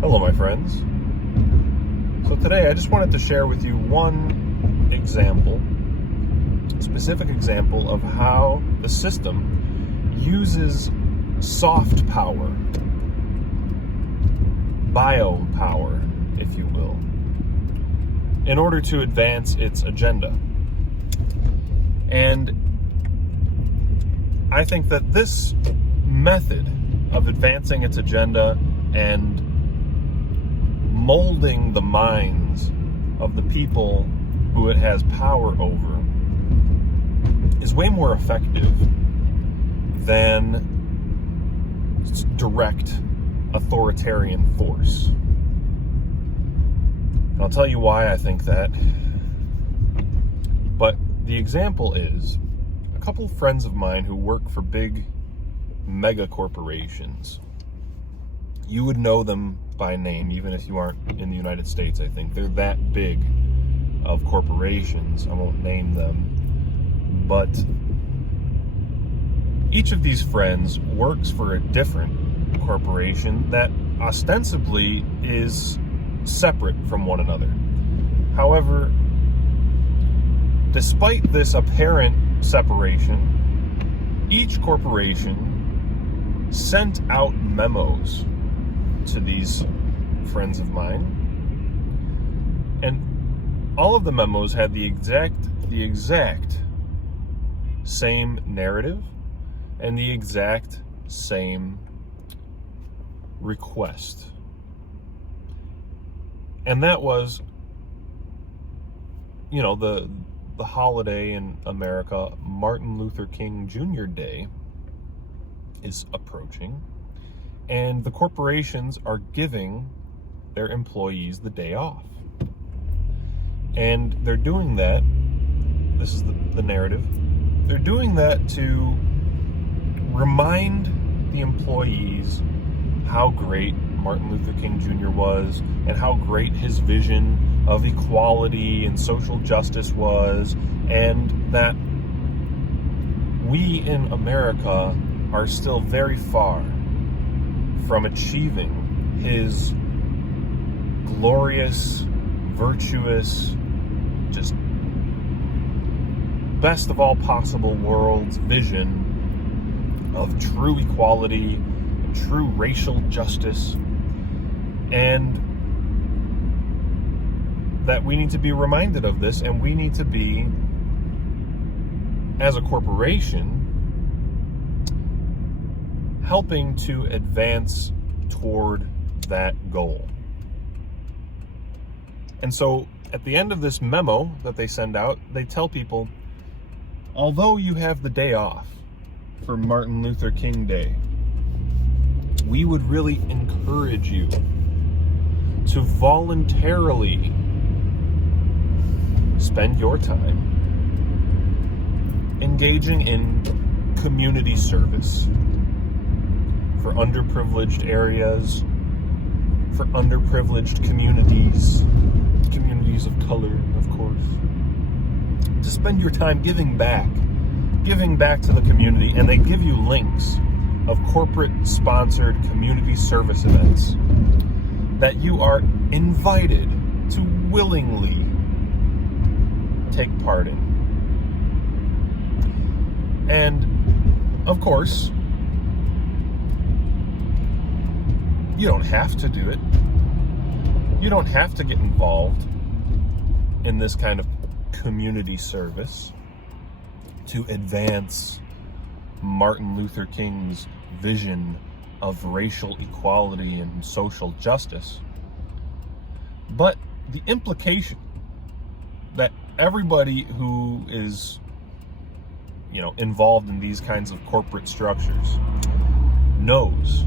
Hello, my friends. So today I just wanted to share with you one example, specific example of how the system uses soft power, biopower, if you will, in order to advance its agenda. And I think that this method of advancing its agenda and molding the minds of the people who it has power over is way more effective than direct authoritarian force. And I'll tell you why I think that. But the example is a couple of friends of mine who work for big mega corporations. You would know them by name, even if you aren't in the United States, I think. They're that big of corporations. I won't name them. But each of these friends works for a different corporation that ostensibly is separate from one another. However, despite this apparent separation, each corporation sent out memos to these friends of mine, and all of the memos had the exact same narrative and the exact same request. And that was, the holiday in America, Martin Luther King Jr. Day, is approaching, and the corporations are giving their employees the day off. And they're doing that, this is the narrative, they're doing that to remind the employees how great Martin Luther King Jr. was and how great his vision of equality and social justice was, and that we in America are still very far from achieving his glorious, virtuous, just best of all possible worlds vision of true equality and true racial justice, and that we need to be reminded of this, and we need to be, as a corporation, helping to advance toward that goal. And so at the end of this memo that they send out, they tell people, although you have the day off for Martin Luther King Day, we would really encourage you to voluntarily spend your time engaging in community service for underprivileged areas, for underprivileged communities of color, of course. To spend your time giving back to the community, and they give you links of corporate-sponsored community service events that you are invited to willingly take part in. And, of course, you don't have to do it. You don't have to get involved in this kind of community service to advance Martin Luther King's vision of racial equality and social justice. But the implication that everybody who is, involved in these kinds of corporate structures knows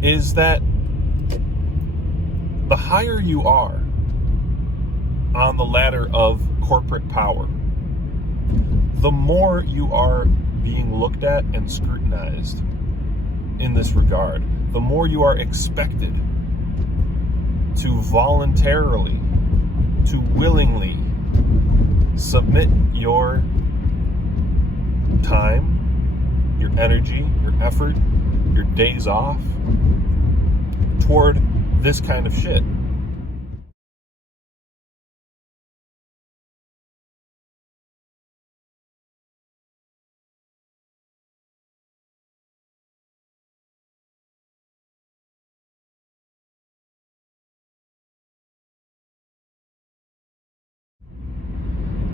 is that the higher you are on the ladder of corporate power, the more you are being looked at and scrutinized in this regard. The more you are expected to voluntarily, to willingly submit your time, your energy, your effort, your days off toward this kind of shit.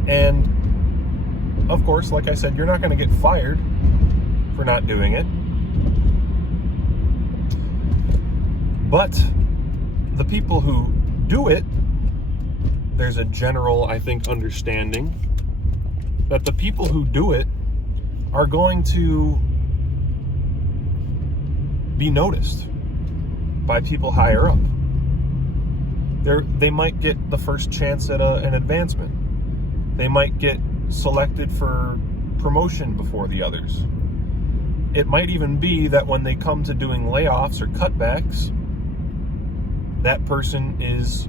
And of course, like I said, you're not going to get fired for not doing it. But the people who do it, there's a general, I think, understanding that the people who do it are going to be noticed by people higher up. They might get the first chance at an advancement. They might get selected for promotion before the others. It might even be that when they come to doing layoffs or cutbacks, that person is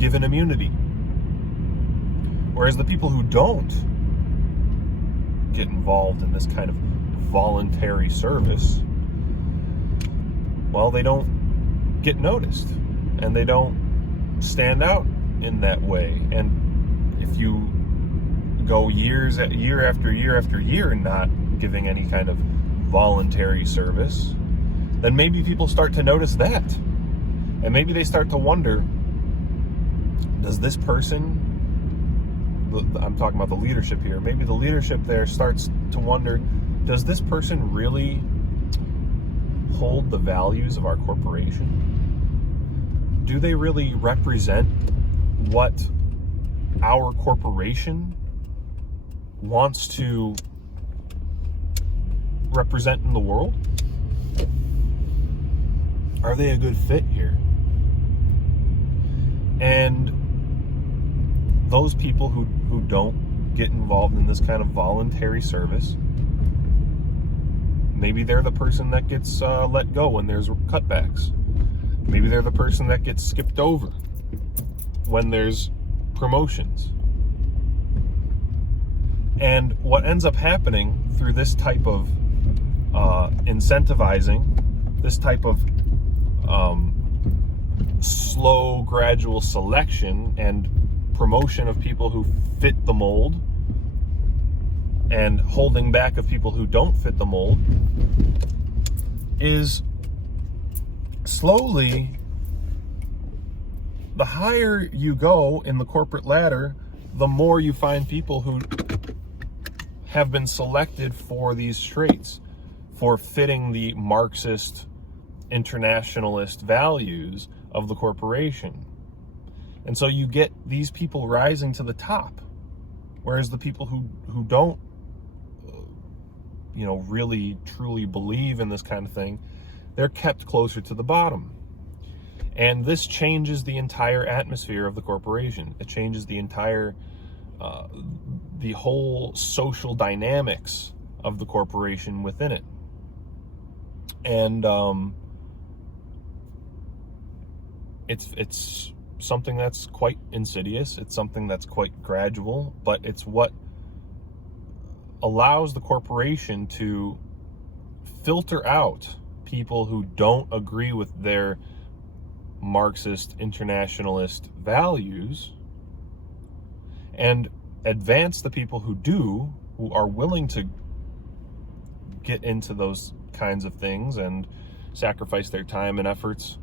given immunity. Whereas the people who don't get involved in this kind of voluntary service, well, they don't get noticed and they don't stand out in that way. And if you go year after year after year not giving any kind of voluntary service, then maybe people start to notice that. And maybe they start to wonder, does this person, I'm talking about the leadership here, maybe the leadership there starts to wonder, does this person really hold the values of our corporation? Do they really represent what our corporation wants to represent in the world? Are they a good fit here? And those people who don't get involved in this kind of voluntary service, maybe they're the person that gets let go when there's cutbacks. Maybe they're the person that gets skipped over when there's promotions. And what ends up happening through this type of incentivizing, this type of slow, gradual selection and promotion of people who fit the mold and holding back of people who don't fit the mold, is slowly, the higher you go in the corporate ladder, the more you find people who have been selected for these traits, for fitting the Marxist, internationalist values of the corporation. And so you get these people rising to the top, whereas the people who don't really truly believe in this kind of thing, they're kept closer to the bottom. And this changes the entire atmosphere of the corporation. It changes the entire the whole social dynamics of the corporation within it. And it's something that's quite insidious. It's something that's quite gradual, but it's what allows the corporation to filter out people who don't agree with their Marxist, internationalist values, and advance the people who do, who are willing to get into those kinds of things and sacrifice their time and efforts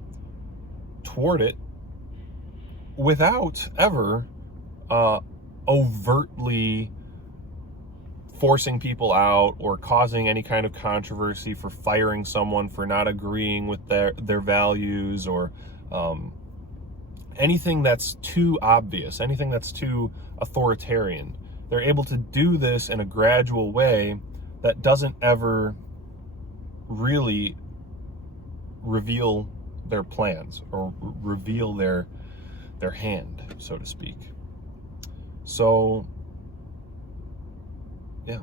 toward it without ever overtly forcing people out or causing any kind of controversy for firing someone for not agreeing with their values, or anything that's too obvious, anything that's too authoritarian. They're able to do this in a gradual way that doesn't ever really reveal their plans or reveal their hand, so to speak. So yeah,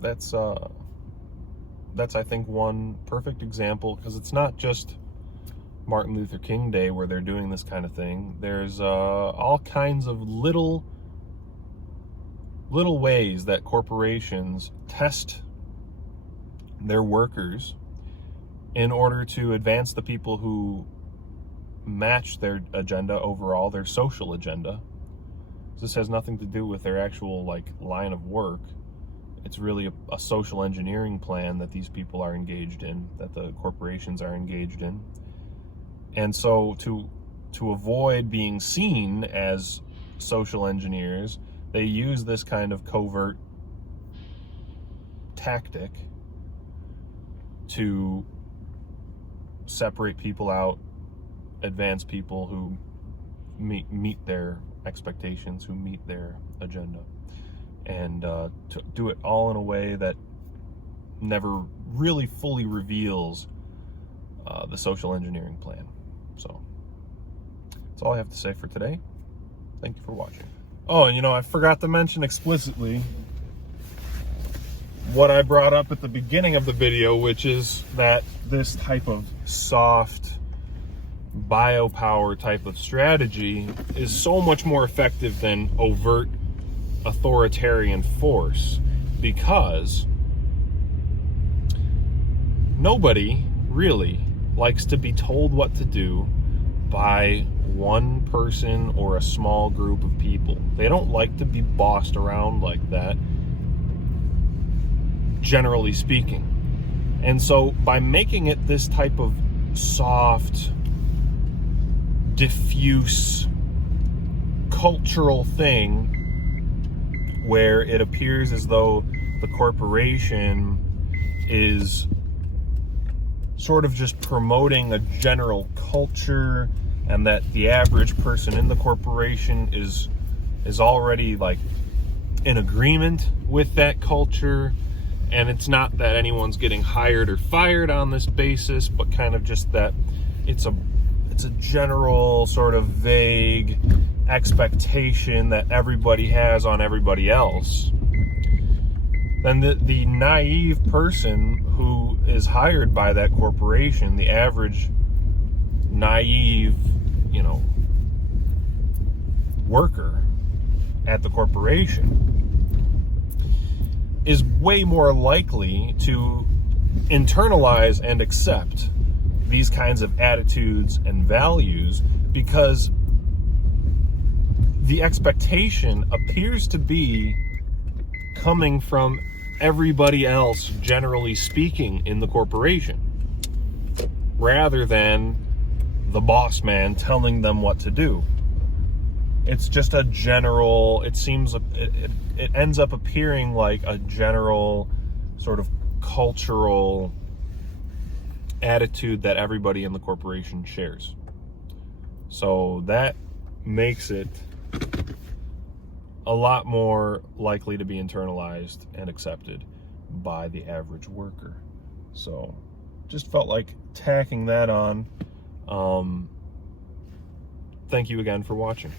that's I think one perfect example, because it's not just Martin Luther King Day where they're doing this kind of thing. There's all kinds of little ways that corporations test their workers in order to advance the people who match their agenda overall, their social agenda. This has nothing to do with their actual line of work. It's really a social engineering plan that these people are engaged in, that the corporations are engaged in. And so to avoid being seen as social engineers, they use this kind of covert tactic to separate people out, advance people who meet their expectations, who meet their agenda, and to do it all in a way that never really fully reveals the social engineering plan. So that's all I have to say for today. Thank you for watching. Oh, and I forgot to mention explicitly what I brought up at the beginning of the video, which is that this type of soft biopower type of strategy is so much more effective than overt authoritarian force, because nobody really likes to be told what to do by one person or a small group of people. They don't like to be bossed around like that, generally speaking. And so by making it this type of soft, diffuse, cultural thing, where it appears as though the corporation is sort of just promoting a general culture, and that the average person in the corporation is already in agreement with that culture, and it's not that anyone's getting hired or fired on this basis, but kind of just that it's a general sort of vague expectation that everybody has on everybody else. Then the naive person who is hired by that corporation, the average naive, worker at the corporation, is way more likely to internalize and accept these kinds of attitudes and values, because the expectation appears to be coming from everybody else, generally speaking, in the corporation, rather than the boss man telling them what to do. It's just a general, it ends up appearing like a general sort of cultural attitude that everybody in the corporation shares. So that makes it a lot more likely to be internalized and accepted by the average worker. So just felt like tacking that on. Thank you again for watching.